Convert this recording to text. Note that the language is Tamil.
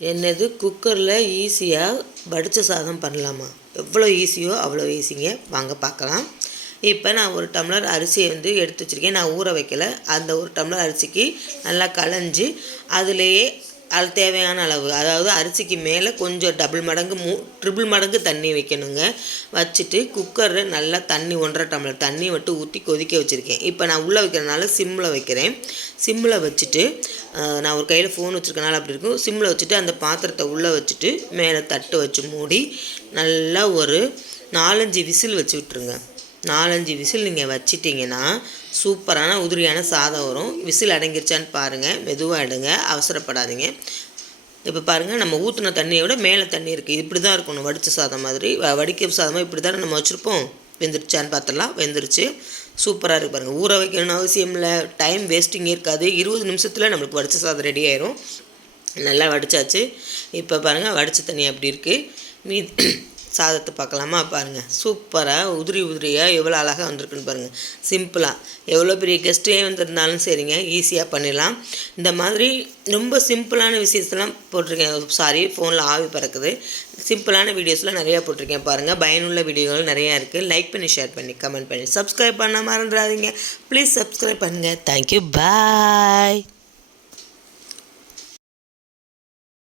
என்னது குக்கரில் ஈஸியாக வடித்த சாதம் பண்ணலாமா? எவ்வளோ ஈஸியோ அவ்வளோ ஈஸிங்க வாங்க பார்க்கலாம். இப்போ நான் ஒரு டம்ளர் அரிசியை வந்து எடுத்து வச்சுருக்கேன். நான் ஊற வைக்கல. அந்த ஒரு டம்ளர் அரிசிக்கு நல்லா களைஞ்சி அதுலேயே அது தேவையான அளவு. அதாவது அரிசிக்கு மேலே கொஞ்சம் டபுள் மடங்கு மூ ட்ரிபிள் மடங்கு தண்ணி வைக்கணுங்க. வச்சுட்டு குக்கரில் நல்லா தண்ணி ஒன்றரை டம்ளர் தண்ணி விட்டு ஊற்றி கொதிக்க வச்சுருக்கேன். இப்போ நான் உள்ளே வைக்கிறனால சிம்மில் வைக்கிறேன். சிம்மில் வச்சுட்டு நான் ஒரு கையில் ஃபோன் வச்சுருக்கனால அப்படி இருக்கும். சிம்மில் வச்சுட்டு அந்த பாத்திரத்தை உள்ளே வச்சுட்டு மேலே தட்டு வச்சு மூடி நல்லா ஒரு நாலஞ்சு விசில் வச்சு விட்ருங்க நாலஞ்சு விசில் நீங்கள் வச்சிட்டிங்கன்னா சூப்பரான உதிரியான சாதம் வரும். விசில் அடங்கிருச்சான்னு பாருங்கள் மெதுவாக எடுங்க. அவசரப்படாதீங்க. இப்போ பாருங்கள் நம்ம ஊற்றின தண்ணியை விட மேலே தண்ணி இருக்குது இப்படி தான் இருக்கணும். வடித்த சாதம் மாதிரி. வடிக்க சாதமாக இப்படி தானே நம்ம வச்சுருப்போம். வெந்துருச்சான்னு பார்த்துடலாம் வெந்துருச்சு. சூப்பராக இருக்குது பாருங்கள் ஊற வைக்கணும்னு அவசியம் இல்லை. டைம் வேஸ்டிங் இருக்காது. இருபது நிமிஷத்தில் நம்மளுக்கு வடித்த சாதம் ரெடி ஆயிரும். நல்லா வடிச்சாச்சு. இப்போ பாருங்கள் வடித்த தண்ணி அப்படி இருக்குது மீ சாதத்தை பார்க்கலாமா? பாருங்கள் சூப்பராக உதிரி உதிரியாக எவ்வளோ அழகாக வந்திருக்குன்னு பாருங்கள் சிம்பிளாக எவ்வளோ பெரிய கெஸ்ட்டே வந்திருந்தாலும் சரிங்க. ஈஸியாக பண்ணிடலாம். இந்த மாதிரி ரொம்ப சிம்பிளான விஷயத்தெல்லாம் போட்டிருக்கேன். சாரி ஃபோனில் ஆவி பறக்குது. சிம்பிளான வீடியோஸ்லாம் நிறையா போட்டிருக்கேன் பாருங்கள் பயனுள்ள வீடியோகள் நிறையா இருக்குது லைக் பண்ணி ஷேர் பண்ணி கமெண்ட் பண்ணி சப்ஸ்கிரைப் பண்ண மறந்துடாதீங்க. ப்ளீஸ் சப்ஸ்கிரைப் பண்ணுங்கள் தேங்க்யூ பாய்